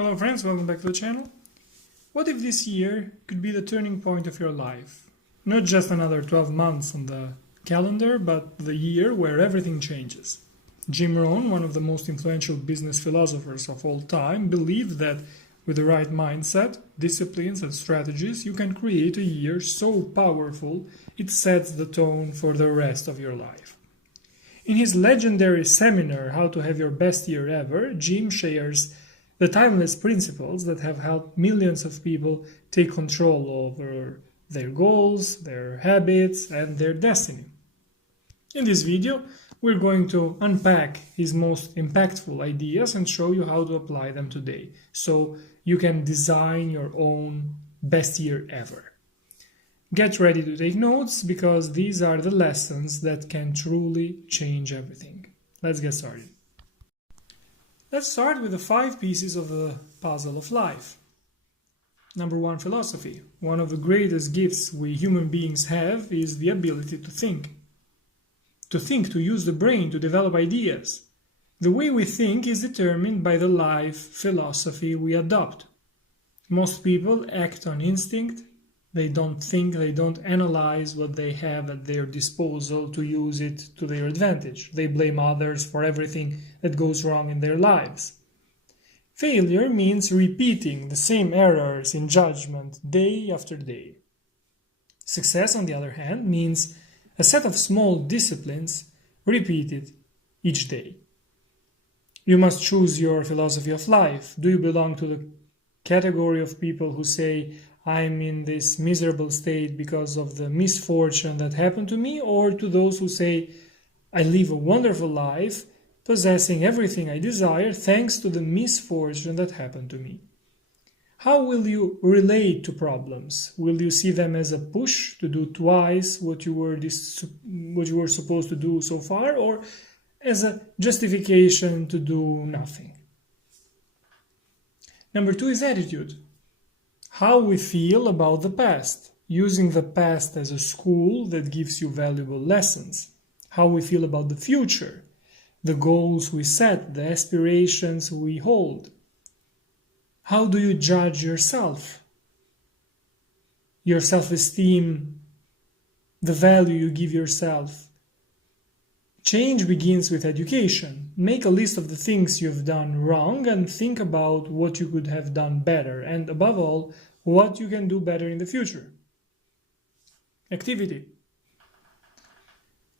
Hello friends, welcome back to the channel. What if this year could be the turning point of your life? Not just another 12 months on the calendar, but the year where everything changes. Rohn, one of the most influential business philosophers of all time, believed that with the right mindset, disciplines and strategies, you can create a year so powerful it sets the tone for the rest of your life. In his legendary seminar, How to Have Your Best Year Ever, Jim shares the timeless principles that have helped millions of people take control over their goals, their habits, and their destiny. In this video, we're going to unpack his most impactful ideas and show you how to apply them today, so you can design your own best year ever. Get ready to take notes, because these are the lessons that can truly change everything. Let's get started. Let's start with the 5 pieces of the puzzle of life. Number 1, philosophy. One of the greatest gifts we human beings have is the ability to think. To use the brain to develop ideas. The way we think is determined by the life philosophy we adopt. Most people act on instinct. They don't think, they don't analyze what they have at their disposal to use it to their advantage. They blame others for everything that goes wrong in their lives. Failure means repeating the same errors in judgment day after day. Success, on the other hand, means a set of small disciplines repeated each day. You must choose your philosophy of life. Do you belong to the category of people who say, I'm in this miserable state because of the misfortune that happened to me, or to those who say, I live a wonderful life, possessing everything I desire thanks to the misfortune that happened to me? How will you relate to problems? Will you see them as a push to do twice what you were supposed to do so far, or as a justification to do nothing? Number 2 is attitude. How we feel about the past, using the past as a school that gives you valuable lessons. How we feel about the future, the goals we set, the aspirations we hold. How do you judge yourself? Your self-esteem, the value you give yourself. Change begins with education. Make a list of the things you've done wrong and think about what you could have done better, and above all, what you can do better in the future. Activity.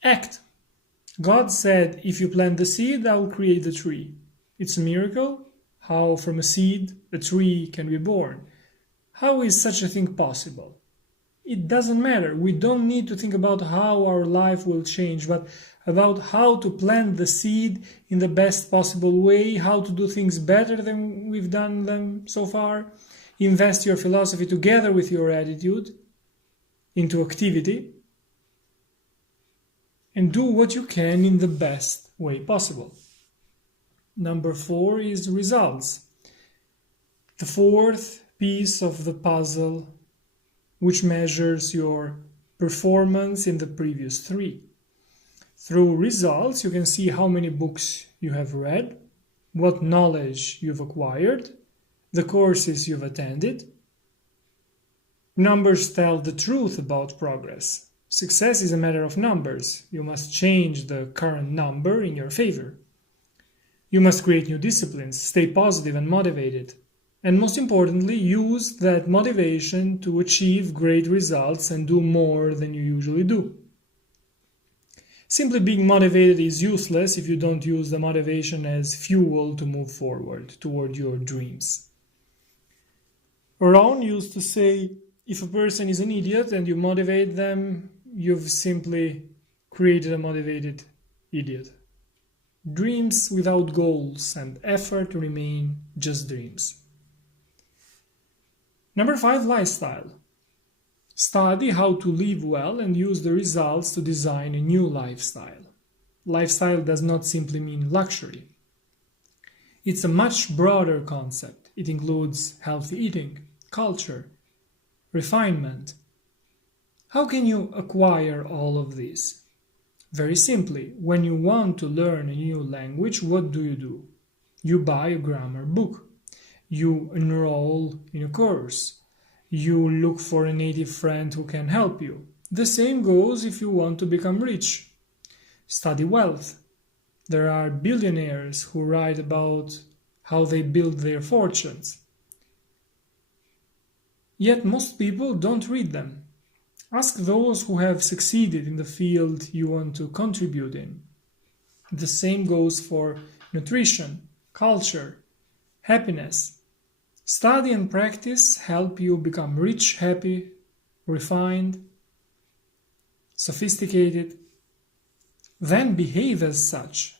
Act. God said, if you plant the seed, I will create the tree. It's a miracle how from a seed a tree can be born. How is such a thing possible? It doesn't matter. We don't need to think about how our life will change, but about how to plant the seed in the best possible way, how to do things better than we've done them so far. Invest your philosophy together with your attitude into activity, and do what you can in the best way possible. Number 4 is results. The 4th piece of the puzzle, which measures your performance in the previous 3. Through results, you can see how many books you have read, what knowledge you've acquired, the courses you've attended. Numbers tell the truth about progress. Success is a matter of numbers. You must change the current number in your favor. You must create new disciplines, stay positive and motivated, and most importantly, use that motivation to achieve great results and do more than you usually do. Simply being motivated is useless if you don't use the motivation as fuel to move forward toward your dreams. Rohn used to say, if a person is an idiot and you motivate them, you've simply created a motivated idiot. Dreams without goals and effort remain just dreams. Number 5, lifestyle. Study how to live well and use the results to design a new lifestyle. Lifestyle does not simply mean luxury. It's a much broader concept. It includes healthy eating, culture, refinement. How can you acquire all of this? Very simply, when you want to learn a new language, what do? You buy a grammar book. You enroll in a course. You look for a native friend who can help you. The same goes if you want to become rich. Study wealth. There are billionaires who write about how they build their fortunes. Yet most people don't read them. Ask those who have succeeded in the field you want to contribute in. The same goes for nutrition, culture, happiness. Study and practice help you become rich, happy, refined, sophisticated. Then behave as such.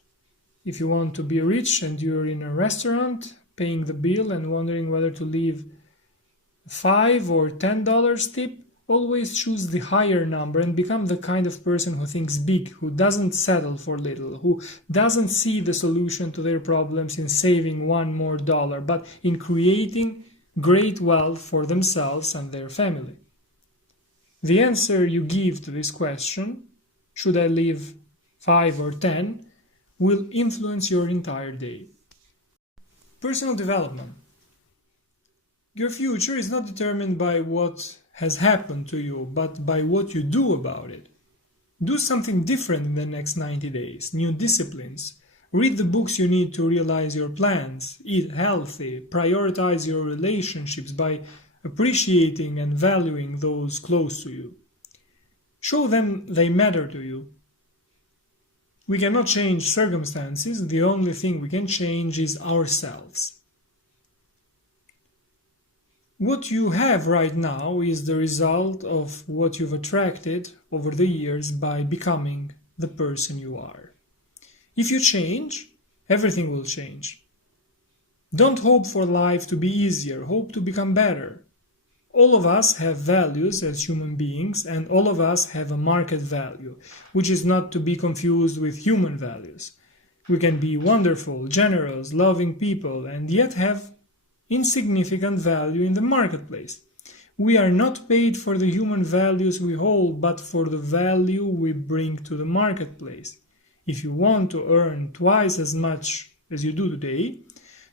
If you want to be rich and you're in a restaurant, paying the bill and wondering whether to leave $5 or $10 tip, always choose the higher number and become the kind of person who thinks big, who doesn't settle for little, who doesn't see the solution to their problems in saving $1 more, but in creating great wealth for themselves and their family. The answer you give to this question, should I leave 5 or 10, will influence your entire day. Personal development. Your future is not determined by what has happened to you, but by what you do about it. Do something different in the next 90 days, new disciplines. Read the books you need to realize your plans. Eat healthy. Prioritize your relationships by appreciating and valuing those close to you. Show them they matter to you. We cannot change circumstances. The only thing we can change is ourselves. What you have right now is the result of what you've attracted over the years by becoming the person you are. If you change, everything will change. Don't hope for life to be easier, hope to become better. All of us have values as human beings, and all of us have a market value, which is not to be confused with human values. We can be wonderful, generous, loving people, and yet have insignificant value in the marketplace. We are not paid for the human values we hold, but for the value we bring to the marketplace. If you want to earn twice as much as you do today,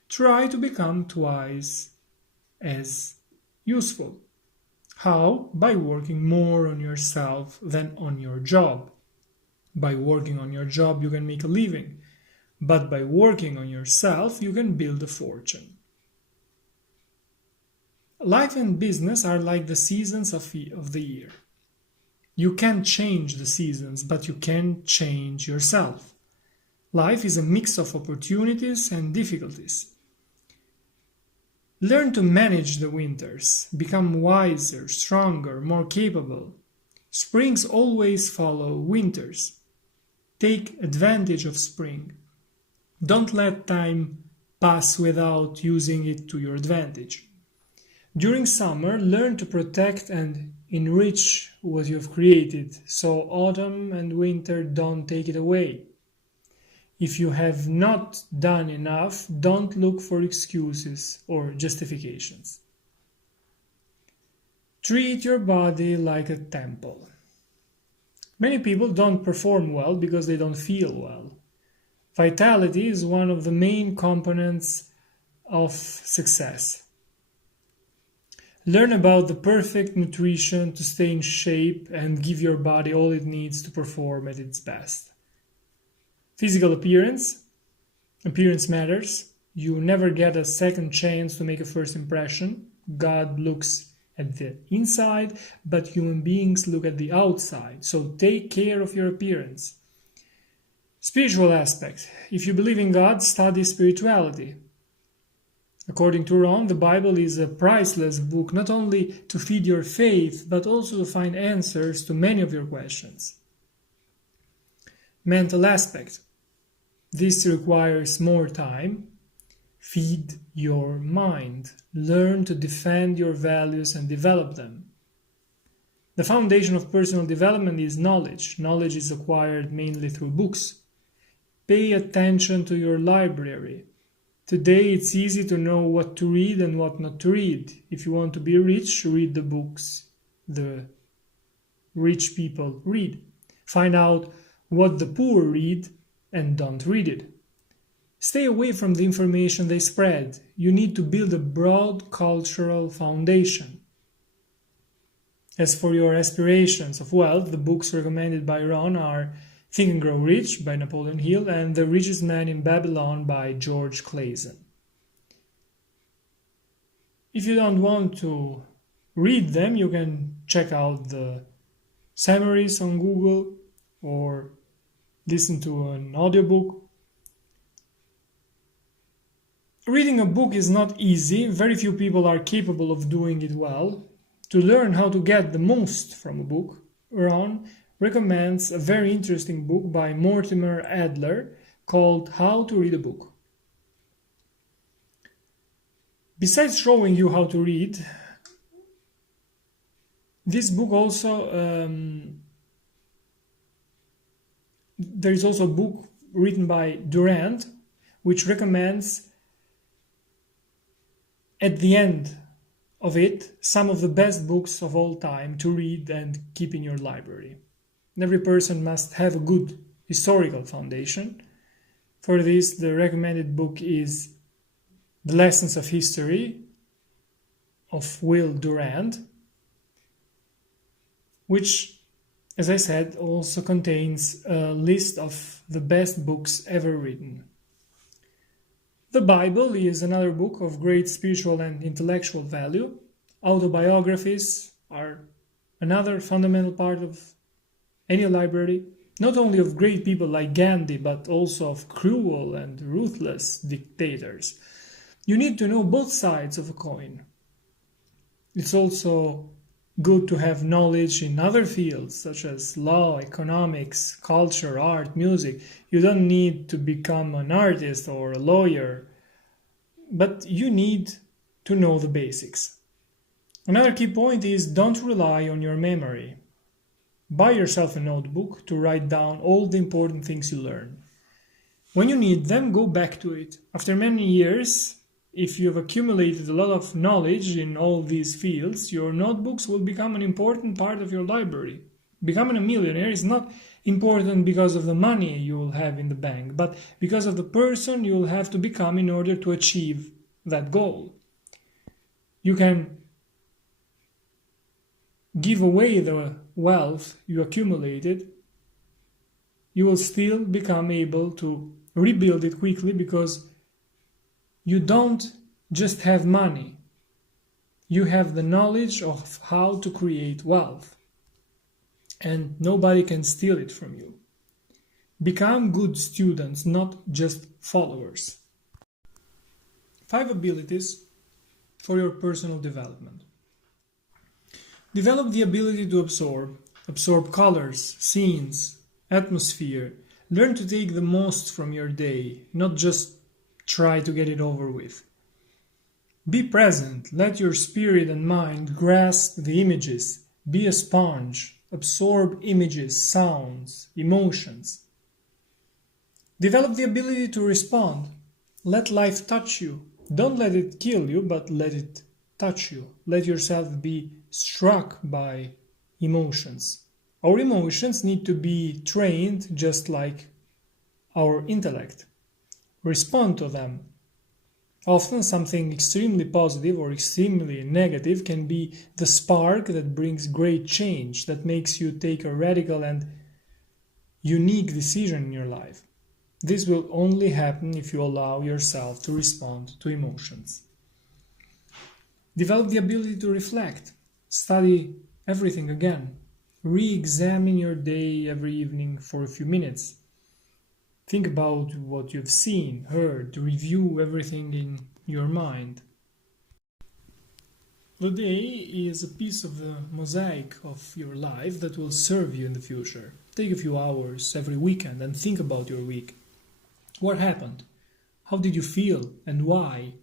try to become twice as useful. How? By working more on yourself than on your job. By working on your job, you can make a living, but by working on yourself, you can build a fortune. Life and business are like the seasons of the year. You can't change the seasons, but you can change yourself. Life is a mix of opportunities and difficulties. Learn to manage the winters, become wiser, stronger, more capable. Springs always follow winters. Take advantage of spring. Don't let time pass without using it to your advantage. During summer, learn to protect and enrich what you've created, so autumn and winter don't take it away. If you have not done enough, don't look for excuses or justifications. Treat your body like a temple. Many people don't perform well because they don't feel well. Vitality is one of the main components of success. Learn about the perfect nutrition to stay in shape and give your body all it needs to perform at its best. Physical appearance matters. You never get a second chance to make a first impression. God looks at the inside, but human beings look at the outside. So take care of your appearance. Spiritual aspect. If you believe in God, study spirituality. According to Rohn, the Bible is a priceless book, not only to feed your faith, but also to find answers to many of your questions. Mental aspect. This requires more time. Feed your mind. Learn to defend your values and develop them. The foundation of personal development is knowledge. Knowledge is acquired mainly through books. Pay attention to your library. Today it's easy to know what to read and what not to read. If you want to be rich, read the books the rich people read. Find out what the poor read and don't read it. Stay away from the information they spread. You need to build a broad cultural foundation. As for your aspirations of wealth, the books recommended by Rohn are Think and Grow Rich by Napoleon Hill and The Richest Man in Babylon by George Clason. If you don't want to read them, you can check out the summaries on Google or listen to an audiobook. Reading a book is not easy. Very few people are capable of doing it well. To learn how to get the most from a book, Rohn recommends a very interesting book by Mortimer Adler called How to Read a Book. Besides showing you how to read, this book also, there is also a book written by Durant, which recommends at the end of it some of the best books of all time to read and keep in your library. Every person must have a good historical foundation. For this, the recommended book is The Lessons of History of Will Durant, which, as I said, also contains a list of the best books ever written. The Bible is another book of great spiritual and intellectual value. Autobiographies are another fundamental part of any library, not only of great people like Gandhi, but also of cruel and ruthless dictators. You need to know both sides of a coin. It's also good to have knowledge in other fields, such as law, economics, culture, art, music. You don't need to become an artist or a lawyer, but you need to know the basics. Another key point is don't rely on your memory. Buy yourself a notebook to write down all the important things you learn. When you need them, go back to it. After many years, if you have accumulated a lot of knowledge in all these fields, your notebooks will become an important part of your library. Becoming a millionaire is not important because of the money you will have in the bank, but because of the person you will have to become in order to achieve that goal. You can give away the wealth you accumulated, you will still become able to rebuild it quickly because you don't just have money. You have the knowledge of how to create wealth, and nobody can steal it from you. Become good students, not just followers. 5 abilities for your personal development. Develop the ability to absorb colors, scenes, atmosphere. Learn to take the most from your day, not just try to get it over with. Be present. Let your spirit and mind grasp the images. Be a sponge. Absorb images, sounds, emotions. Develop the ability to respond. Let life touch you. Don't let it kill you, but let it touch you. Let yourself be struck by emotions. Our emotions need to be trained just like our intellect. Respond to them. Often something extremely positive or extremely negative can be the spark that brings great change, that makes you take a radical and unique decision in your life. This will only happen if you allow yourself to respond to emotions. Develop the ability to reflect. Study everything again. Re-examine your day every evening for a few minutes. Think about what you've seen, heard, review everything in your mind. The day is a piece of the mosaic of your life that will serve you in the future. Take a few hours every weekend and think about your week. What happened? How did you feel and why?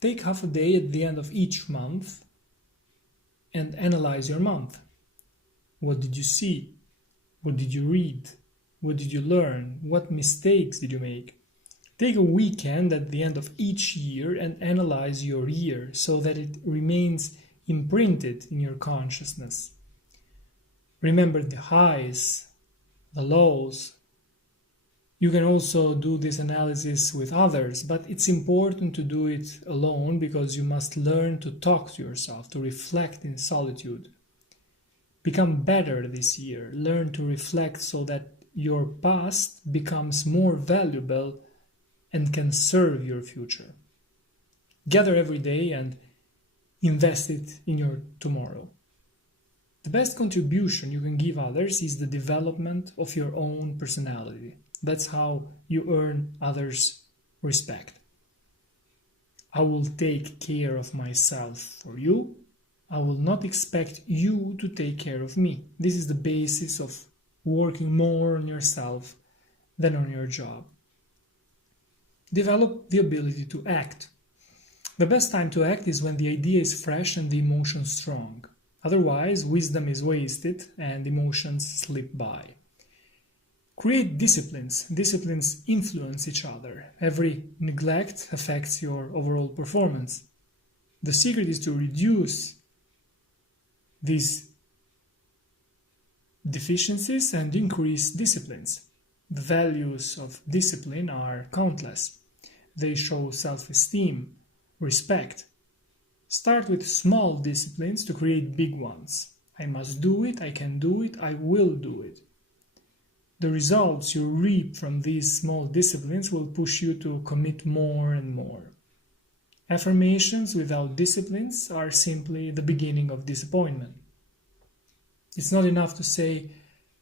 Take half a day at the end of each month and analyze your month. What did you see? What did you read? What did you learn? What mistakes did you make? Take a weekend at the end of each year and analyze your year so that it remains imprinted in your consciousness. Remember the highs, the lows, You can also do this analysis with others, but it's important to do it alone because you must learn to talk to yourself, to reflect in solitude. Become better this year. Learn to reflect so that your past becomes more valuable and can serve your future. Gather every day and invest it in your tomorrow. The best contribution you can give others is the development of your own personality. That's how you earn others' respect. I will take care of myself for you. I will not expect you to take care of me. This is the basis of working more on yourself than on your job. Develop the ability to act. The best time to act is when the idea is fresh and the emotion strong. Otherwise, wisdom is wasted and emotions slip by. Create disciplines. Disciplines influence each other. Every neglect affects your overall performance. The secret is to reduce these deficiencies and increase disciplines. The values of discipline are countless. They show self-esteem, respect. Start with small disciplines to create big ones. I must do it, I can do it, I will do it. The results you reap from these small disciplines will push you to commit more and more. Affirmations without disciplines are simply the beginning of disappointment. It's not enough to say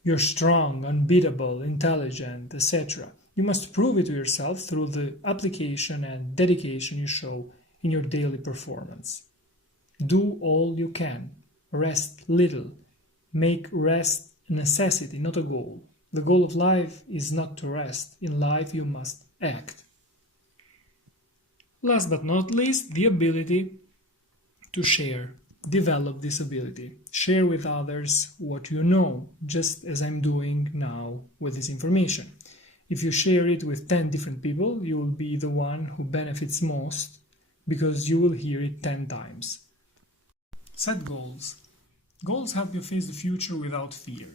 you're strong, unbeatable, intelligent, etc. You must prove it to yourself through the application and dedication you show in your daily performance. Do all you can. Rest little. Make rest a necessity, not a goal. The goal of life is not to rest. In life you must act. Last but not least, the ability to share. Develop this ability. Share with others what you know, just as I'm doing now with this information. If you share it with 10 different people, you will be the one who benefits most because you will hear it 10 times. Set goals. Goals help you face the future without fear.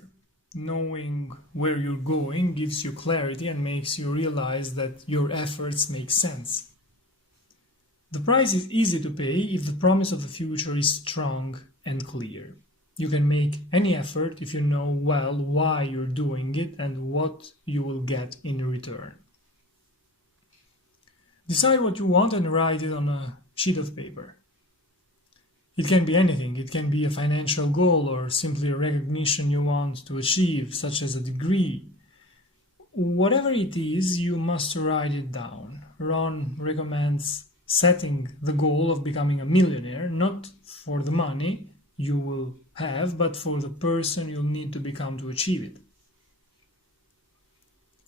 Knowing where you're going gives you clarity and makes you realize that your efforts make sense. The price is easy to pay if the promise of the future is strong and clear. You can make any effort if you know well why you're doing it and what you will get in return. Decide what you want and write it on a sheet of paper. It can be anything. It can be a financial goal or simply a recognition you want to achieve, such as a degree. Whatever it is, you must write it down. Rohn recommends setting the goal of becoming a millionaire, not for the money you will have, but for the person you'll need to become to achieve it.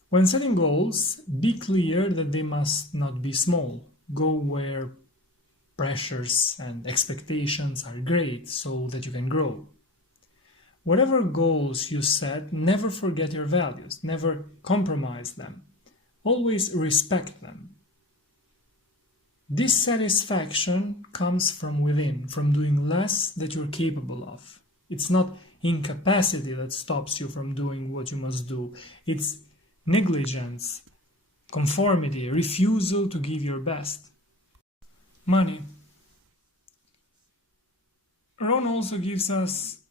When setting goals, be clear that they must not be small. Go where pressures and expectations are great so that you can grow. Whatever goals you set, never forget your values, never compromise them. Always respect them. This satisfaction comes from within, from doing less that you're capable of. It's not incapacity that stops you from doing what you must do. It's negligence, conformity, refusal to give your best. Money. Rohn also gives us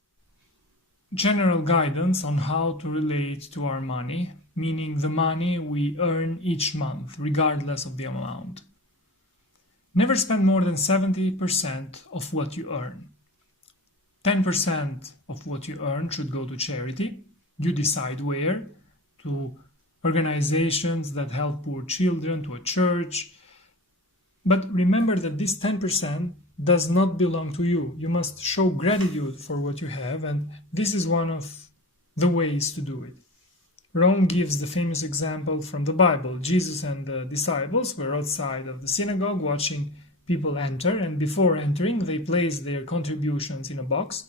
general guidance on how to relate to our money, meaning the money we earn each month, regardless of the amount. Never spend more than 70% of what you earn. 10% of what you earn should go to charity. You decide where, to organizations that help poor children, to a church. But remember that this 10% does not belong to you. You must show gratitude for what you have, and this is one of the ways to do it. Rohn gives the famous example from the Bible. Jesus and the disciples were outside of the synagogue watching people enter, and before entering they placed their contributions in a box.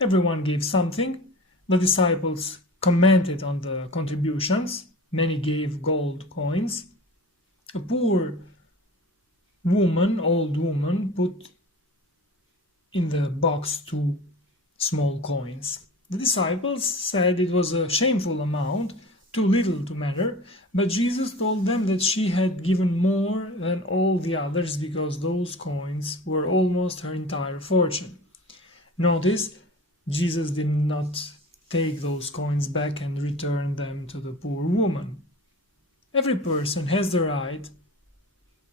Everyone gave something. The disciples commented on the contributions. Many gave gold coins. A poor woman, old woman, put in the box 2 small coins. The disciples said it was a shameful amount too little to matter, but Jesus told them that she had given more than all the others because those coins were almost her entire fortune. Notice, Jesus did not take those coins back and return them to the poor woman. Every person has the right,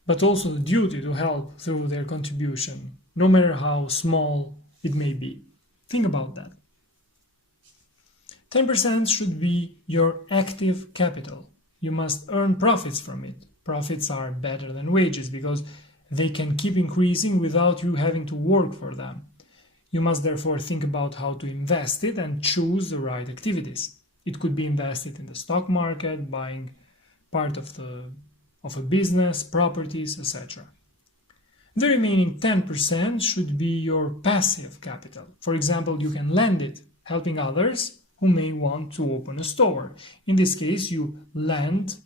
but also the duty to help through their contribution, no matter how small it may be. Think about that. 10% should be your active capital. You must earn profits from it. Profits are better than wages because they can keep increasing without you having to work for them. You must therefore think about how to invest it and choose the right activities. It could be invested in the stock market, buying part of a business, properties, etc. The remaining 10% should be your passive capital. For example, you can lend it, helping others who may want to open a store. In this case, you lend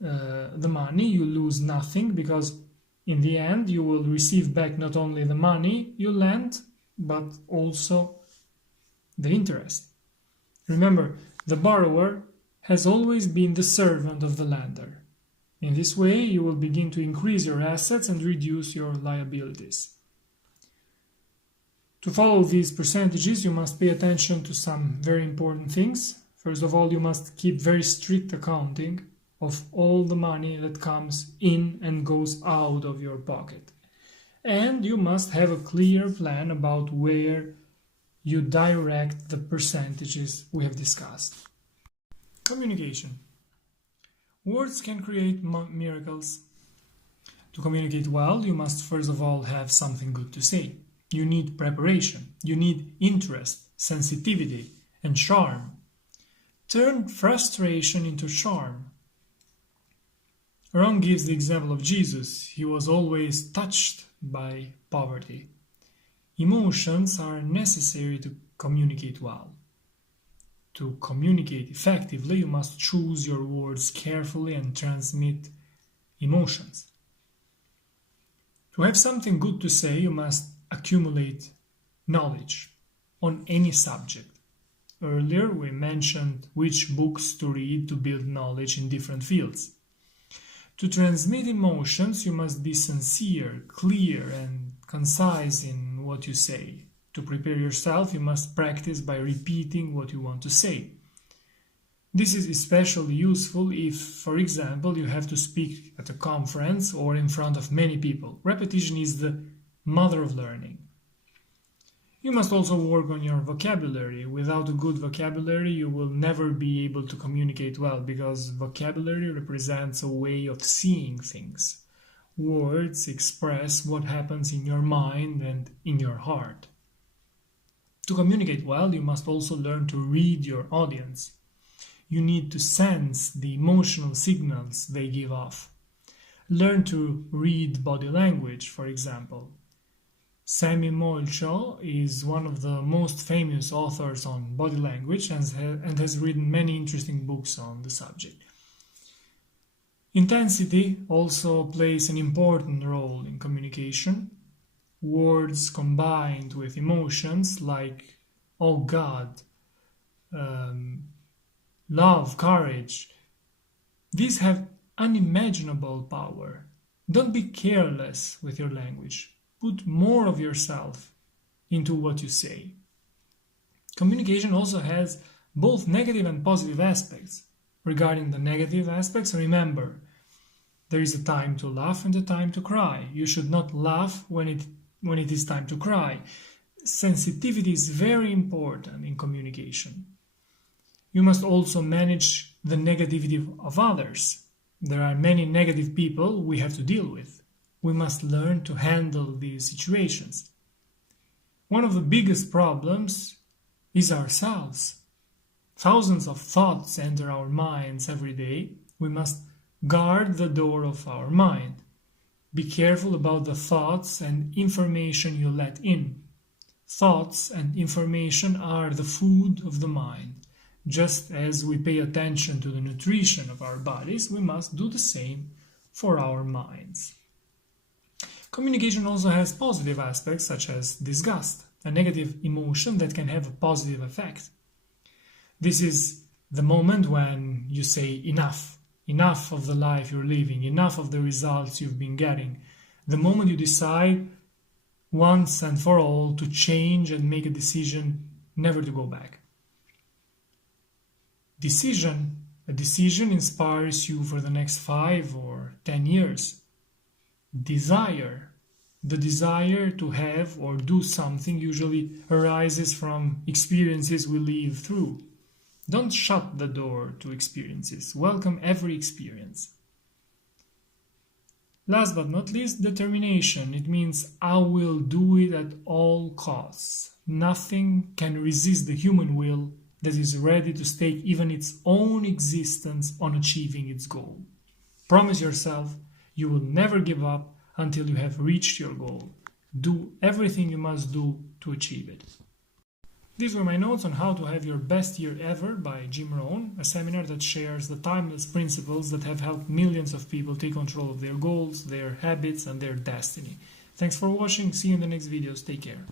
the money, you lose nothing because in the end you will receive back not only the money you lend, but also the interest. Remember, the borrower has always been the servant of the lender. In this way, you will begin to increase your assets and reduce your liabilities. To follow these percentages, you must pay attention to some very important things. First of all, you must keep very strict accounting of all the money that comes in and goes out of your pocket. And you must have a clear plan about where you direct the percentages we have discussed. Communication. Words can create miracles. To communicate well, you must first of all have something good to say. You need preparation, you need interest, sensitivity, and charm. Turn frustration into charm. Rohn gives the example of Jesus. He was always touched by poverty. Emotions are necessary to communicate well. To communicate effectively, you must choose your words carefully and transmit emotions. To have something good to say, you must accumulate knowledge on any subject. Earlier, we mentioned which books to read to build knowledge in different fields. To transmit emotions, you must be sincere, clear, and concise in what you say. To prepare yourself, you must practice by repeating what you want to say. This is especially useful if, for example, you have to speak at a conference or in front of many people. Repetition is the mother of learning. You must also work on your vocabulary. Without a good vocabulary, you will never be able to communicate well because vocabulary represents a way of seeing things. Words express what happens in your mind and in your heart. To communicate well, you must also learn to read your audience. You need to sense the emotional signals they give off. Learn to read body language, for example. Sami Molcho is one of the most famous authors on body language and has written many interesting books on the subject. Intensity also plays an important role in communication. Words combined with emotions like "oh God," love, courage, these have unimaginable power. Don't be careless with your language. Put more of yourself into what you say. Communication also has both negative and positive aspects. Regarding the negative aspects, remember, there is a time to laugh and a time to cry. You should not laugh when it is time to cry. Sensitivity is very important in communication. You must also manage the negativity of others. There are many negative people we have to deal with. We must learn to handle these situations. One of the biggest problems is ourselves. Thousands of thoughts enter our minds every day. We must guard the door of our mind. Be careful about the thoughts and information you let in. Thoughts and information are the food of the mind. Just as we pay attention to the nutrition of our bodies, we must do the same for our minds. Communication also has positive aspects such as disgust, a negative emotion that can have a positive effect. This is the moment when you say enough, enough of the life you're living, enough of the results you've been getting. The moment you decide once and for all to change and make a decision never to go back. A decision inspires you for the next 5 or 10 years. Desire, the desire to have or do something usually arises from experiences we live through. Don't shut the door to experiences. Welcome every experience. Last but not least, determination. It means I will do it at all costs. Nothing can resist the human will that is ready to stake even its own existence on achieving its goal. Promise yourself you will never give up until you have reached your goal. Do everything you must do to achieve it. These were my notes on how to have your best year ever by Rohn, a seminar that shares the timeless principles that have helped millions of people take control of their goals, their habits, and their destiny. Thanks for watching. See you in the next videos. Take care.